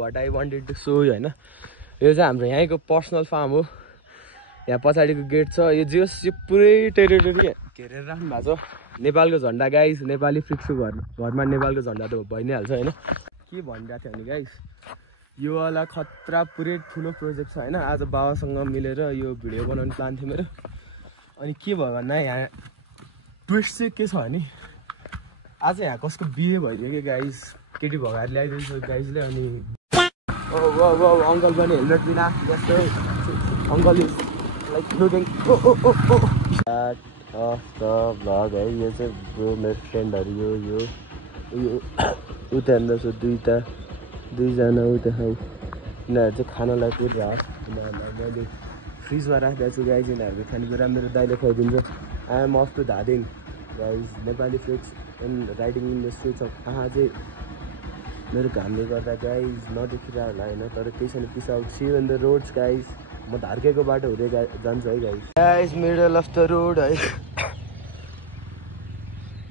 What I wanted to show you हैन यो चाहिँ हाम्रो यहीँको पर्सनल फार्म हो यहाँ पछाडिको गेट छ यो जियोस चाहिँ पुरै टेरिटोरी घेरेर राख्नु भएको छ नेपालको झन्डा गाइस नेपाली फ्रिक्सको घरमा नेपालको झन्डा त भइ नै हाल्छ हैन के भनिरहेको थियो भने गाइस यो वाला खतरा पुरै ठुलो प्रोजेक्ट छ हैन आज बाबासँग मिलेर यो भिडियो बनाउने प्लान थियो मेरो अनि के भयो भन्दा यहाँ ट्विस्ट चाहिँ के छ भने आज यहाँ कसको बिहे भइदियो कि गाइस केटी भगाएर ल्याइदिन्छ गाइसले अनि अङ्कल पनि हेलमेट बिना जस्तो uncle is like looking vlog है यो चाहिँ ब्रो मेरो फ्रेन्डहरू यो उता हेर्दैछु दुईजना उता खै यिनीहरू चाहिँ खानालाई कुदिरहेको यिनीहरूलाई मैले फ्रिजमा राखिदिएको छु गाइज यिनीहरूको खानेकुरा मेरो दाइले खुवाइदिन्छ I am off to Dhading guys Nepali freaks and riding in the streets of कहाँ चाहिँ मेरो घामले गर्दा गाइज नदेखिरह होला होइन तर केही छैन peace out see in the roads guys म धार्केको बाटो हुँदै जान्छु है guys middle of the road है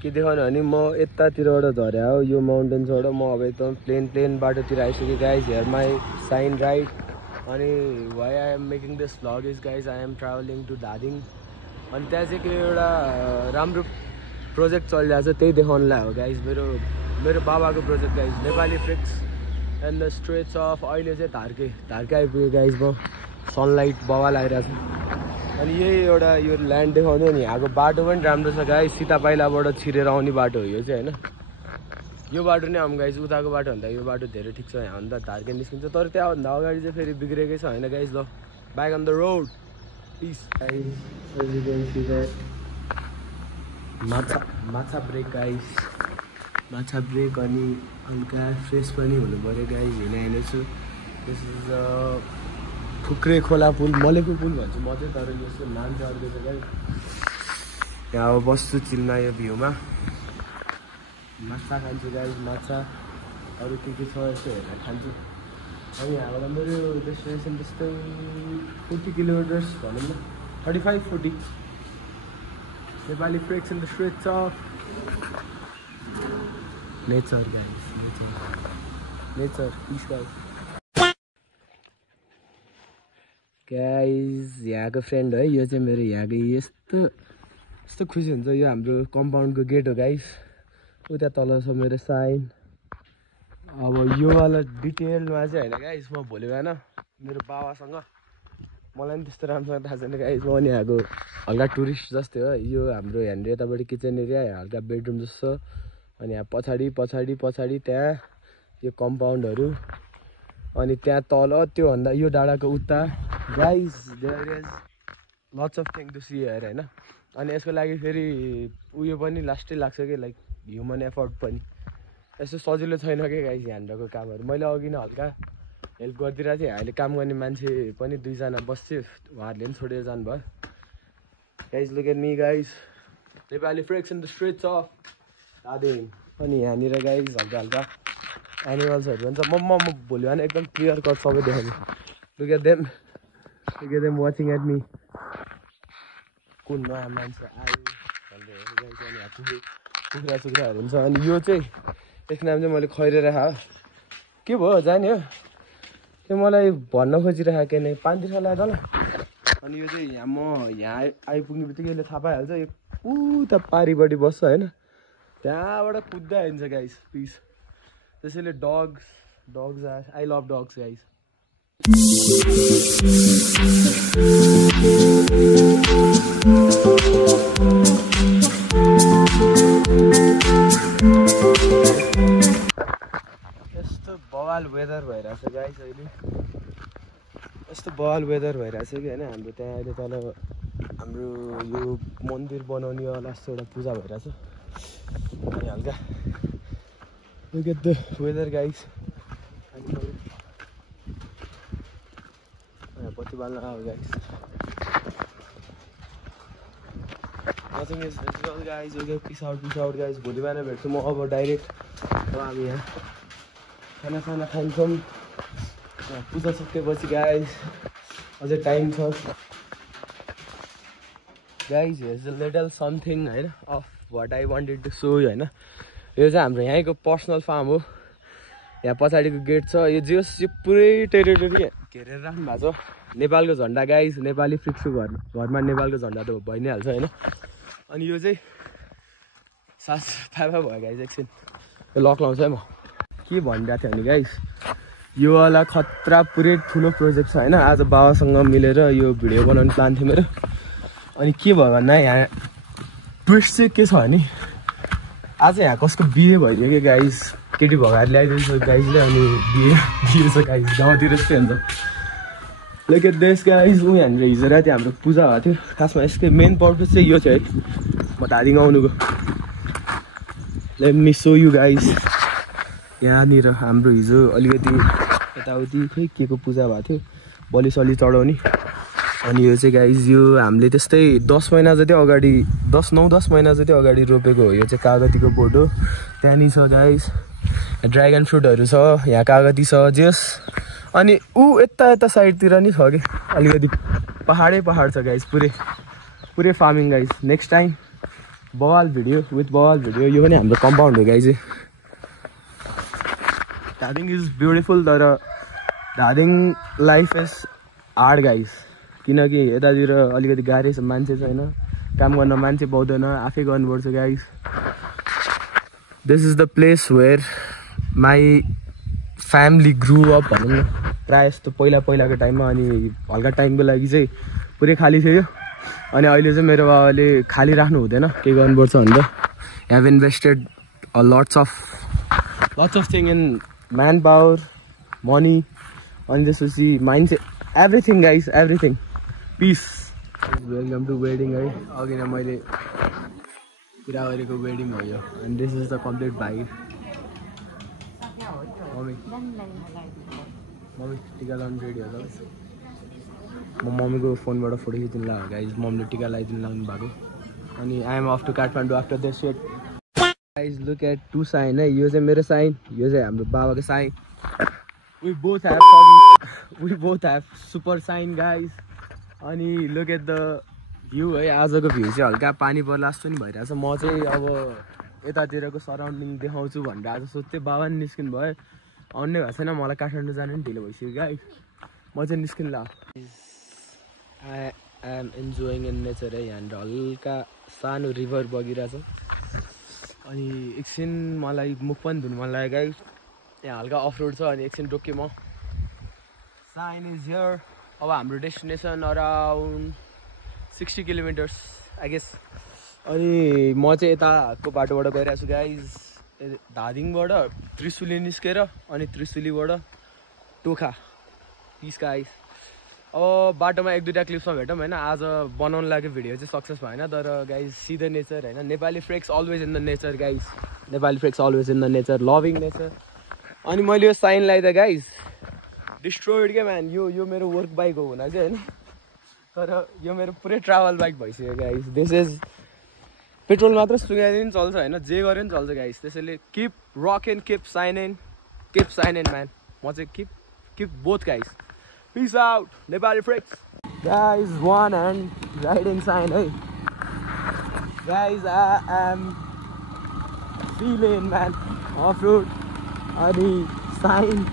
के देखाउनु भने म यतातिरबाट झर्या हो यो माउन्टेन्सबाट म अब एकदम प्लेन बाटोतिर आइसकेँ guys here my sign right अनि why I am making this vlog is guys I am travelling to Dhading अनि त्यहाँ चाहिँ के एउटा राम्रो प्रोजेक्ट चलिरहेको छ त्यही देखाउनुलाई हो गाइज मेरो बाबाको project guys Nepali freaks and the streets of अहिले चाहिँ धार्के आइपुग्यो गाइज म सनलाइट बवाल आइरहेको छ अनि यही एउटा यो ल्यान्ड देखाउँदै नि यहाँको बाटो पनि राम्रो छ गाइज सीता पाइलाबाट छिरेर आउने बाटो हो यो चाहिँ होइन यो बाटो नै आउँ गाइज उताको बाटो भन्दा यो बाटो धेरै ठिक छ यहाँभन्दा धार्के निस्किन्छ तर त्यहाँभन्दा अगाडि चाहिँ फेरि बिग्रेकै छ होइन गाइज ल back on the road peace माछा ब्रेक गाइज माछा ब्रेक अनि हल्का फ्रेस पनि हुनु पऱ्यो गाइज हिँडेछु दिस इज फुक्रे खोला पुल मलेको पुल भन्छु म चाहिँ तर यसको नाम चाहिँ अर्को छ गाइज यहाँ अब बस्छु चिल्ना यो भ्यूमा माछा खान्छु गाइज माछा अरू के छ यस्तो हेरेर खान्छु अनि यहाँबाट मेरो डेस्टिनेसन त्यस्तै 40 किलोमिटर्स भनौँ न 35-40 Nepali freaks in the streets of nature guys nature peace guys यहाँको फ्रेन्ड है यो चाहिँ मेरो यहाँको यस्तो खुसी हुन्छ यो हाम्रो कम्पाउन्डको गेट हो गाइज उता तल छ मेरो साइन अब यो वाला डिटेलमा चाहिँ होइन गाइज म भोलि बिहान मेरो बाबासँग मलाई पनि त्यस्तो राम्रोसँग थाहा छैन गाइज म पनि यहाँको हल्का टुरिस्ट जस्तै हो यो हाम्रो यहाँनिर यतापट्टि किचन एरिया हल्का बेडरुम जस्तो अनि यहाँ पछाडि त्यहाँ यो कम्पाउन्डहरू अनि त्यहाँ तल त्योभन्दा यो डाँडाको उता guys there is lots of thing to see here होइन अनि यसको लागि फेरि उयो पनि लास्टै लाग्छ कि लाइक ह्युमन एफर्ट पनि यस्तो सजिलो छैन क्या गाइज यहाँनिरको कामहरू मैले अघि नै हल्का हेल्प गरिदिरहेको थिएँ अहिले काम गर्ने मान्छे पनि दुईजना बस्थ्यो उहाँहरूले पनि छोडेर जानुभयो guys look at me guys Nepali freaks in the streets of Dhading अनि यहाँनिर गाइज हल्का एनिमल्सहरू पनि छ म भोलि बिहान एकदम क्लियर कट सबै देखाउँछु look at them watching at me कुन नयाँ मान्छे आयो भन्दै कुखुराहरू हुन्छ अनि यो चाहिँ यसको नाम चाहिँ मैले खैरेर खा के भयो जाने हो त्यो मलाई भन्न खोजिरहेको के नै पानीतिर लगाएर त ल अनि यो चाहिँ यहाँ आइपुग्ने बित्तिकै यसले थाहा पाइहाल्छ यो उता पारिपट्टि बस्छ होइन त्यहाँबाट कुद्दै हिँड्छ गाइस पिस त्यसैले dogs are I love dogs guys यस्तो बवाल वेदर भइरहेछ गाइस अहिले यस्तो बवाल वेदर भइरहेछ कि होइन हाम्रो त्यहाँ अहिले तल हाम्रो यो मन्दिर बनाउनेवाला यस्तो एउटा पूजा भइरहेछ अनि हल्का look at the weather guys बत्ती बाल्न आयो guys nothing is natural guys okay peace out guys भोलि बिहान भेट्छु म अब डाइरेक्ट अब हामी यहाँ खाना खान्छौँ पूजा सकेपछि गाइस अझै टाइम छ गाइस हेre's a little something होइन of what I wanted to show होइन यो चाहिँ हाम्रो यहीँको पर्सनल फार्म हो यहाँ पछाडिको गेट छ। यो जोस चाहिँ पुरै टेरिटोरी घेरेर राख्नु भएको छ। नेपालको झन्डा गाइस, नेपाली फिक्सको घरमा नेपालको झन्डा त भइ नै हाल्छ होइन। अनि यो चाहिँ सास फाफा भयो गाइस। एकछिन यो लक लाउँछ है म। के भनिरहेको थियो भने गाइस, यो वाला खतरा पुरै ठुलो प्रोजेक्ट छ होइन। आज बाबासँग मिलेर यो भिडियो बनाउने प्लान थियो मेरो। अनि के भयो भन्दा यहाँ ट्विस्ट चाहिँ के छ भने आज यहाँ कसको बिहे भइदियो कि गाइस। केटी भगाएर ल्याइदिन्छ गाइसले अनि बिहे छ गाइस। गाउँतिर यस्तै हुन्छ। Look at this guys. ऊ यहाँनिर हिजो राति हाम्रो पूजा भएको थियो। खासमा यसको मेन पर्पज चाहिँ यो थियो है, म धादिङ आउनुको। Let me so you guys. यहाँनिर हाम्रो हिजो अलिकति यताउति खै के को पूजा भएको थियो, बलि सली चढाउने। अनि यो चाहिँ गाइस यो हामीले त्यस्तै 10 महिना जति अगाडि 9-10 महिना जति अगाडि रोपेको हो। यो चाहिँ कागतीको बोट हो। त्यहाँनिर छ गाइस ड्र्यागन फ्रुटहरू छ, यहाँ कागती छ जेस। अनि ऊ यता साइडतिर नि छ कि अलिकति पहाड छ गाइस। पुरै फार्मिङ गाइस। नेक्स्ट टाइम बवाल भिडियो विथ बवाल भिडियो। यो पनि हाम्रो कम्पाउन्ड हो गाइस। धादिङ इज ब्युटिफुल तर Dhading life is hard guys. किनकि यतातिर अलिकति गाह्रै छ, मान्छे छैन, काम गर्न मान्छे पाउँदैन, आफै गर्नुपर्छ guys. This is the place where my family grew up भनौँ न। प्रायः जस्तो पहिलाको टाइममा। अनि हल्का टाइमको लागि चाहिँ पुरै खाली थियो। अनि अहिले चाहिँ मेरो बाबाले खाली राख्नु हुँदैन, के गर्नुपर्छ भन्दा have invested lots of thing in man power, money, अनि त्यसपछि mindset, everything guys, everything. Peace. Welcome to wedding है। अघि नै मैले कुरा गरेको वेडिङ हो यो। अनि दिस इज द कम्प्लिट भाइ। मम्मी टिका लाउनु रेडी हो त। म मम्मीको फोनबाट फोटो खिच्नु लाग्यो गाइस। मम्मीले टिका लगाइदिनु लाग्नु भएको। अनि I am off to Kathmandu after this set guys. Look at two sign है। यो चाहिँ मेरो साइन, यो चाहिँ हाम्रो बाबाको sign. We both have super sign guys. अनि लुक एट द भ्यू है। आजको भ्यू चाहिँ हल्का पानी पर्ला जस्तो नि भइरहेछ। म चाहिँ अब यतातिरको सराउन्डिङ देखाउँछु भनेर आज सोध्थेँ। बाबा नि निस्किनु भयो, आउनै भएको छैन। मलाई काठमाडौँ जानु नि ढिलो भइसक्यो गाइस। म चाहिँ निस्किनु ला। I am enjoying in nature है। यहाँनिर हल्का सानो रिभर बगिरहेछ। अनि एकछिन मलाई मुख पनि धुनु मन लाग्यो गाइस। यहाँ हल्का अफ रोड छ। अनि एकछिन रोकेँ म। Sign is here. अब हाम्रो destination around 60 kilometers I guess. अनि म चाहिँ यताको बाटोबाट गइरहेको छु गाइस। धादिङबाट त्रिशुली निस्केर अनि त्रिशुलीबाट टोखा। Piece guys. अब बाटोमा 1-2टा क्लिप्समा भेटौँ होइन। आज बनाउनु लाग्यो भिडियो चाहिँ सक्सेस भएन तर गाइस सी द नेचर होइन। Nepali freaks always in the nature guys. Nepali freaks always in the nature, loving nature. अनि मैले यो साइन लगाइदिएँ गाइस, डिस्ट्रोइड क्या म्यान। यो मेरो वर्क बाइक हो हुन चाहिँ होइन, तर यो मेरो पुरै ट्राभल बाइक भइसक्यो गाइस। दिस इज पेट्रोल मात्र सुगाइदियो नि चल्छ होइन, जे गरे नि चल्छ गाइस। त्यसैले keep rock and keep sign in man. म चाहिँ keep both guys. Peace out Nepali freaks guys. One hand riding sign है guys. I am feeling man off road अनि साइन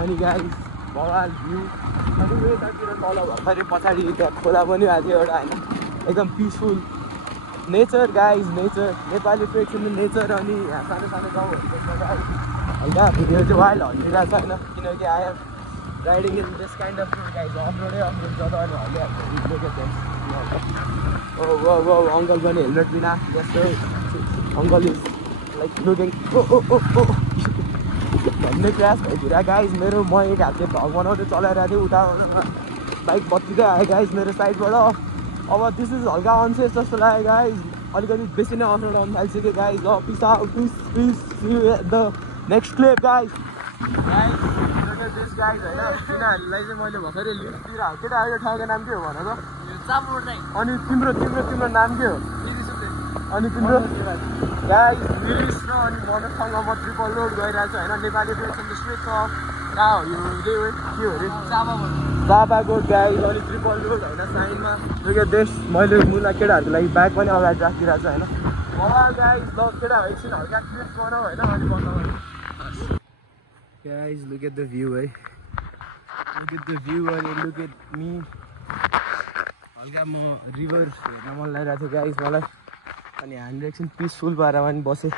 अनि गाइस बवाल भ्यू। अनि यतातिर तल भर्खरै पछाडि त्यहाँ खोला पनि भएको थियो एउटा होइन। एकदम peaceful nature guys, nature. Nepali freaks in nature. अनि यहाँ सानो सानो गाउँहरू देख्छ गाइस। हल्का भिडियो चाहिँ वाइल्ड हल्लिरहेको छ होइन, किनकि I am riding in this kind of road guys. Off रोडै अफ रोड छ त। अनि हल्लिहाल्छ। ओ अङ्कल पनि हेलमेट बिना त्यस्तो। अङ्कल इज लाइक लुकिङ भन्ने क्रास भइदिएर गाइज मेरो। म एक हातले भ्लग बनाउँदै चलाइरहेको थिएँ, उता बाइक बत्तिँदै आयो गाइज मेरो साइडबाट। अब दिस इज हल्का अनसेफ जस्तो लाग्यो गाइज। अलिकति बेसी नै अफ रोड आउनु थालिसक्यो गाइज। ल peace out. Peace the next clip guys. This guys होइन, तिनीहरूलाई चाहिँ मैले भर्खरै लिस्टतिर केटाहरूको ठाउँको नाम के हो भन त? अनि तिम्रो नाम के हो? अनि तिम्रो गाइज निलिस र अनि मनोजसँग म ट्रिपल रोड गइरहेको छु होइन। Nepali freaks in the streets of कहाँ हो यो के हो अरे चापाकोट गाइज। अनि ट्रिपल रोड होइन साइडमा। यो देश मैले मुला केटाहरूको लागि ब्याग पनि अगाडि राखिरहेको छु होइन। गाइज ल केटा एकछिन हल्का क्लिप गरौँ होइन। अनि बन्द Guys, look at the view, eh? Look at the view and look at me. हल्का म रिभर हेर्न मन लागिरहेको थियो गाइस मलाई अनि हामी एकछिन पिसफुल पारामा पनि बसेँ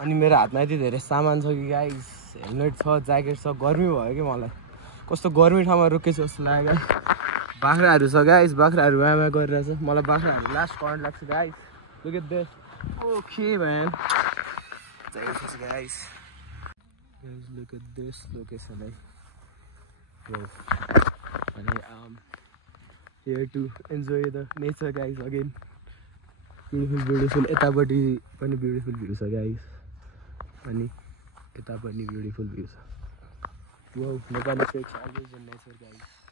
अनि मेरो हातमा यति धेरै सामान छ कि गाइस हेलमेट छ ज्याकेट छ गर्मी भयो कि मलाई कस्तो गर्मी ठाउँमा रोकेछु जस्तो लाग्यो बाख्राहरू छ गाइस बाख्राहरू आमा गरिरहेछ मलाई बाख्राहरू लास्ट करेन्ट लाग्छ guys look at this okay man guys look at this location and I am here to enjoy the nature guys again beautiful etapati pani beautiful view छ guys अनि यता पनि beautiful view छ wow Nepali takes always in nature guys